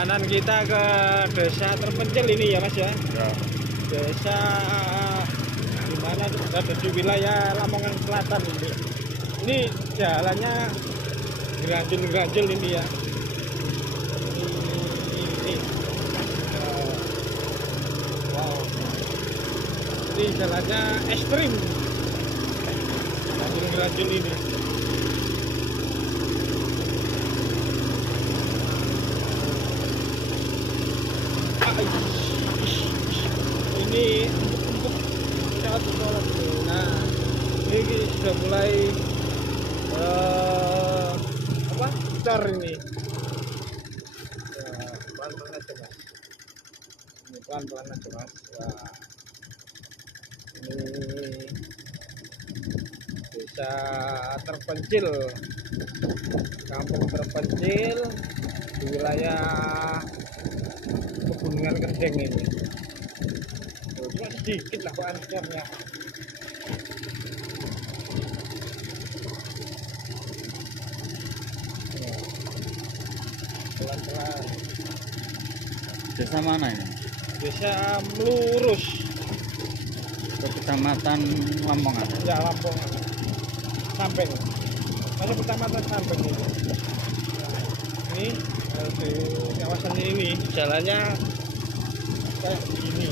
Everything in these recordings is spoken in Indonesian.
perjalanan kita ke desa terpencil ini ya Mas ya. Ya. Desa di mana ada di wilayah Lamongan Selatan ini. Ini jalannya geranjul-geranjul ini ya. Ini. Wow. Ini jalannya ekstrim. Geranjul-geranjul ini. Ini empuk sangat bertolak. Nah, ini sudah mulai besar ini. Ya, pelan-pelan aja Mas. Ini pelan-pelan aja Mas. Wah, ini desa terpencil, kampung terpencil di wilayah Pegunungan Kendeng ini. Cuma sedikit lah kok antriannya. Pelan-pelan. Desa mana ini? Desa Melurus, Ke Kecamatan Lamongan. ya Lampung, Sampeng. Masih kecamatan Sampeng ini. Ini di kawasan ini jalannya kayak begini.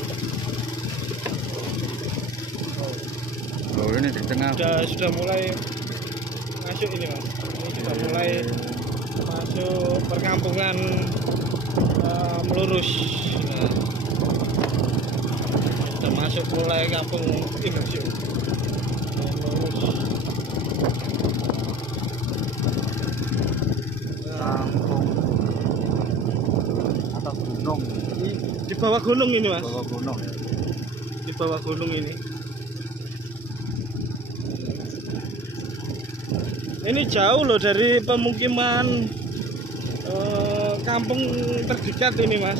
Oh, ini di tengah. Sudah mulai masuk ini Mas. Ini sudah mulai masuk perkampungan Melurus. Nah, sudah masuk mulai kampung ini masuk Melurus. Kampung atau gunung. Di bawah gunung ini Mas. Bawah gunung. Di bawah gunung ini. Ini jauh loh dari pemukiman kampung terdekat ini Mas.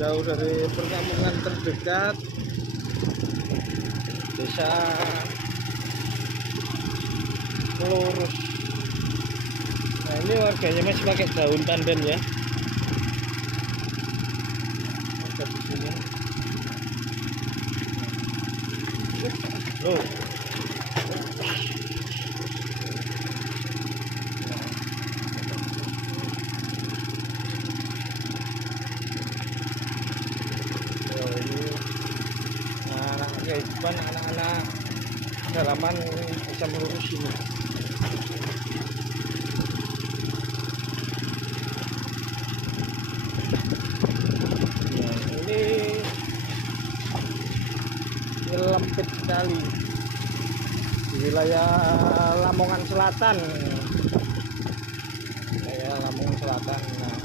Jauh dari perkampungan terdekat desa Melurus. Nah, ini warganya masih pakai daun pandan ya. Ada di sini. Loh. Oh, ini anak kehidupan anak-anak pedalaman bisa melurus ini. Ini lempit sekali di wilayah Lamongan Selatan. Wilayah Lamongan Selatan. Nah,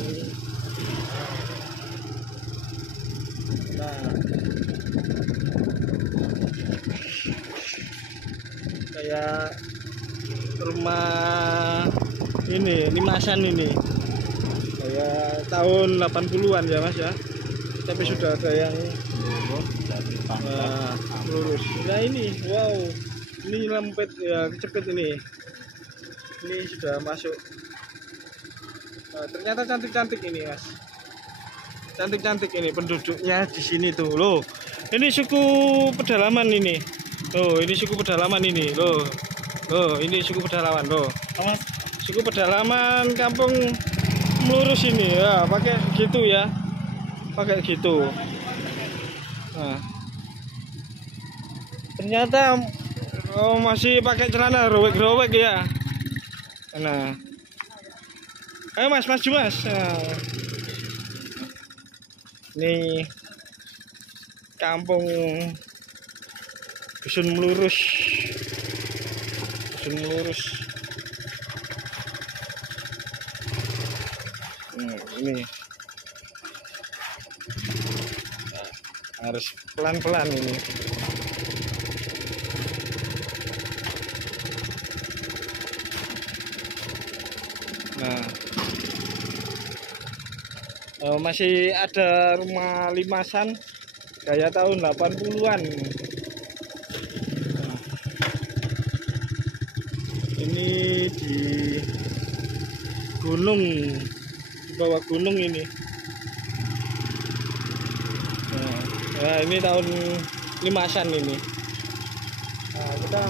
ini. Nah, kayak rumah ini limasan ini. Kayak tahun 80-an ya Mas ya. Tapi sudah ada yang lurus. Nah ini, wow, ini lempet ya, kecepet ini. Ini sudah masuk. Nah, ternyata cantik-cantik ini Mas. Cantik-cantik ini penduduknya di sini tuh loh. Ini suku pedalaman ini. Loh, ini suku pedalaman ini. Loh, loh, ini suku pedalaman loh. Mas, suku pedalaman kampung Melurus ini ya, pakai gitu ya. Pakai gitu. Nah, ternyata masih pakai celana robek-robek ya. Nah, ayo Mas, maju Mas. Nah, ini kampung Dusun Melurus. Dusun Melurus. Ini harus pelan-pelan ini. Nah, masih ada rumah limasan gaya tahun 80-an. Nah, ini di gunung, di bawah gunung ini. Nah, ini tahun limasan ini. Nah, kita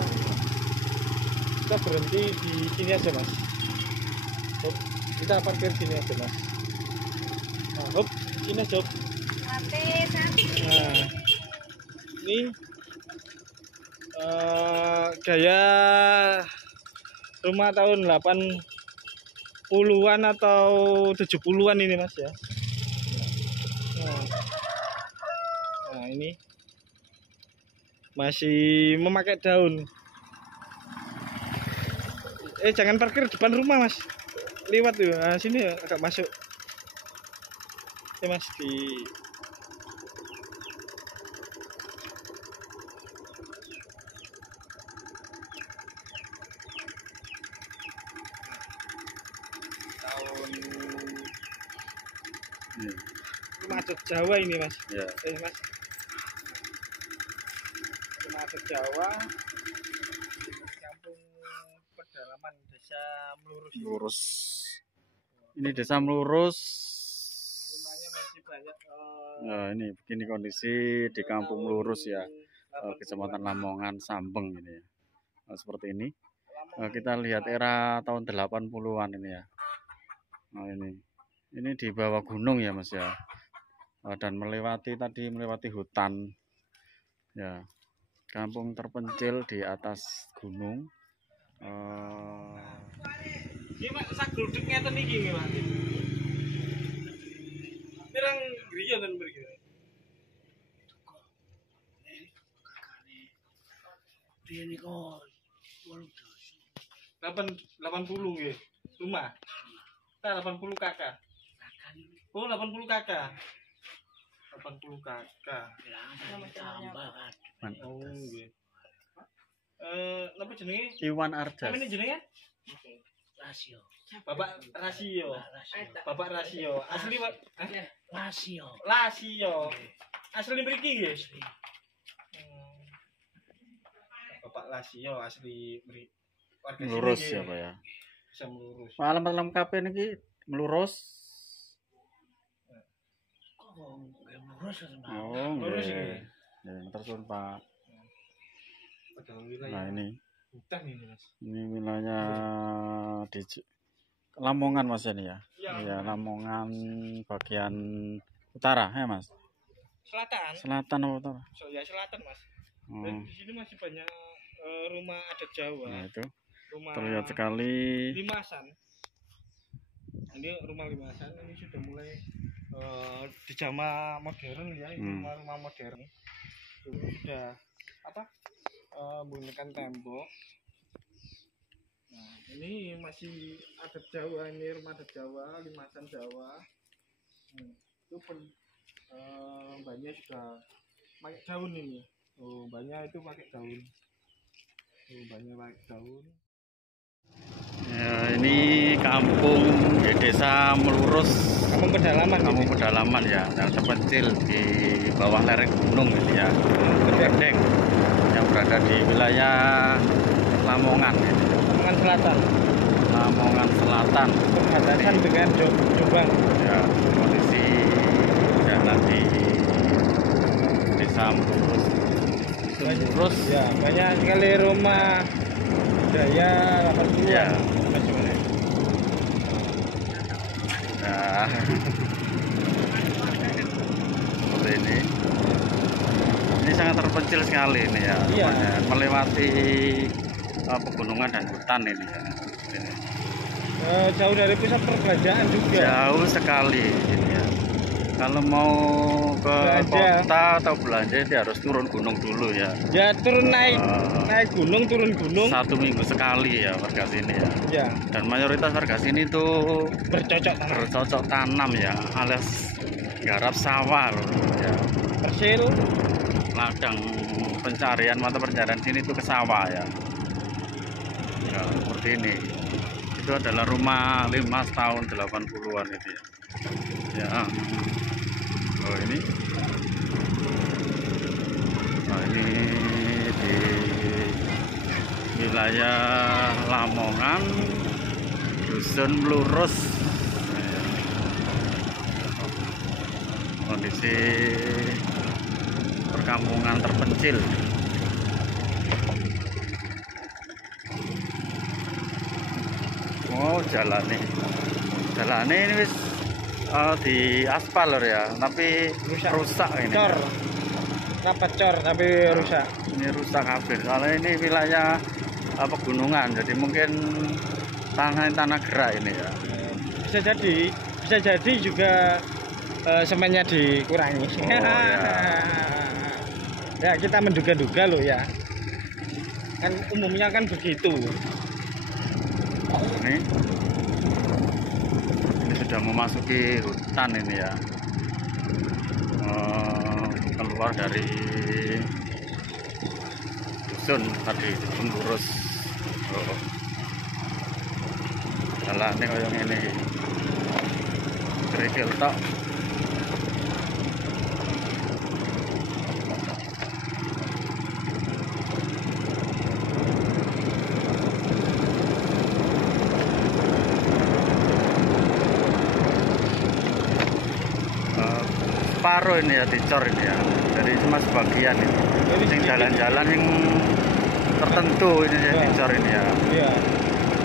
berhenti di sini aja, Mas. Hop, kita parkir sini aja, Mas. Nah, hop, sini aja. Hop. Nah, ini gaya rumah tahun 80-an atau 70-an ini, Mas ya. Nah, ini masih memakai daun. Jangan parkir depan rumah, Mas. Lewat tuh. Nah, sini agak masuk. Mas di tahun rumah adat Jawa ini, Mas. Ya. Mas. Rumah adat Jawa. Kampung pedalaman Desa Melurus. Melurus. Ini Desa Melurus. Rumahnya masih banyak. Nah, ini begini kondisi di Kampung Melurus ya. Kecamatan Lamongan, Sambeng ini ya. Nah, seperti ini. Kita lihat era tahun 80-an ini ya. Nah, ini di bawah gunung ya, Mas ya. Dan melewati hutan. Ya. Kampung terpencil di atas gunung. Ini Mas sak gluduk ngeten iki nggih, Mas. Pirang griya ten mriki. Riyen niku 80 nggih. Rumah. Nah, 80 kakak. Oh, 80 kakak. 80 kakak. Oh, nggih. Napa jenenge? Iwan Ardas. Namanya jenenge? Rasio. Bapak Rasio. Bapak Rasio. Asli Rasio. Lasio. Asli mriki nggih. Bapak Lasio asli warga Melurus sini, ya, Pak ya. Bisa melurus. Alamat lengkap niki Melurus. Kok melurus kan? Oh, Melurus nggih. iki. Ya, terus Pak. Padahal Nah, wilayah ini hutan ini, Mas. ini wilayah di Lamongan, Mas ini ya. Iya. Ya, Lamongan bagian utara ya, Mas. Selatan. Selatan atau utara? So, ya selatan, Mas. Oh. Dan di sini masih banyak rumah adat Jawa. Nah, itu Rumah terlihat sekali. limasan. Ini rumah limasan ini sudah mulai di zaman modern ya, ini rumah modern. Sudah apa? Menggunakan tembok. Nah, ini masih adat Jawa, ini rumah adat Jawa, limasan Jawa. Itu banyak sudah pakai daun ini. Oh, banyak itu pakai daun. Oh, banyak pakai daun. Ya, ini kampung di Desa Melurus. Kampung pedalaman. Kampung pedalaman ya, yang terpencil di bawah lereng gunung ini ya. Gedeng yang berada di wilayah Lamongan ini. Lamongan Selatan. Lamongan Selatan. Perbatasan dengan Jombang. Ya, kondisi jalan di Desa Melurus. Melurus. Ya, banyak sekali rumah gaya 80-an. Ya. Macam-macam. Nah, seperti ini. Ini sangat terpencil sekali ini ya. Iya. Melewati pegunungan dan hutan ini ya. Ini. Jauh dari pusat perbelanjaan juga. Jauh sekali ini ya. Kalau mau ke Belanja. kota atau belanja itu harus turun gunung dulu ya. Ya turun naik gunung, turun gunung. 1 minggu sekali ya warga sini ya. Ya, Dan mayoritas warga sini tuh bercocok tanam ya, alias garap sawah loh ya. persil. Ladang mata pencarian sini itu ke sawah ya. Ya, seperti ini. Itu adalah rumah Limas tahun 80-an itu ya. Ya. Oh ini. Nah, ini di wilayah Lamongan, Dusun Lurus. Kondisi perkampungan terpencil. Oh, jalan ini wis di aspal lor ya, tapi rusak ini. Cor. Kenapa cor tapi rusak? Ini rusak kabeh. Soalnya ini wilayah pegunungan, jadi mungkin tanah gerak ini ya. Bisa jadi juga semennya dikurangi. Oh, ya. Ya kita menduga-duga loh ya. Kan umumnya kan begitu. Ini sudah memasuki hutan ini ya. Keluar dari dusun tadi, dusun lurus. Oh. Jalan ini kayak ini. Kerikil tok. Separuh ini ya dicor ini ya, dari cuma sebagian ini. Ini jalan-jalan yang tertentu ini ya dicor ini ya. Iya.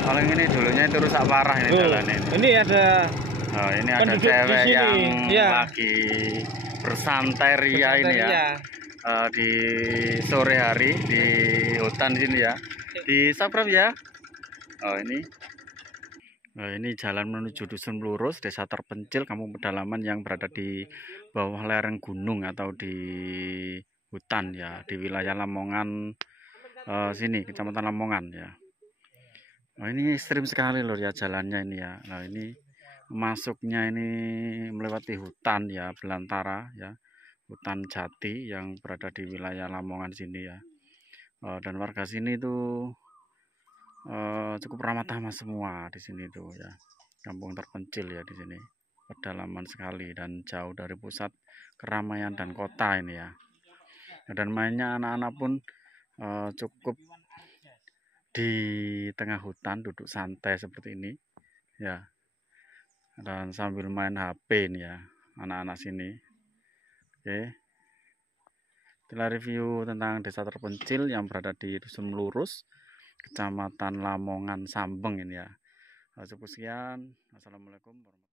Paling ini dulunya itu rusak parah ini jalan ini. Ini ada. Oh, ini ada penduduk cewek di sini. yang Ya. lagi bersantai ria ini ya. Di sore hari di hutan sini ya. Di subscribe ya. Oh ini. Nah, ini jalan menuju Dusun Lurus, desa terpencil, kampung pedalaman yang berada di bawah lereng gunung atau di hutan ya, di wilayah Lamongan sini, Kecamatan Lamongan ya. Nah, ini ekstrim sekali loh ya jalannya ini ya. Nah, ini masuknya ini melewati hutan ya, belantara ya, hutan jati yang berada di wilayah Lamongan sini ya. Dan warga sini tuh cukup ramah tamah semua di sini tuh ya. Kampung terpencil ya di sini. Pedalaman sekali dan jauh dari pusat keramaian dan kota ini ya. Dan mainnya anak-anak pun cukup di tengah hutan, duduk santai seperti ini ya. Dan sambil main HP ini ya anak-anak sini. Oke. Itulah review tentang desa terpencil yang berada di Dusun Lurus, Kecamatan Lamongan Sambeng ini ya. Cukup sekian. Assalamualaikum warahmatullahi wabarakatuh.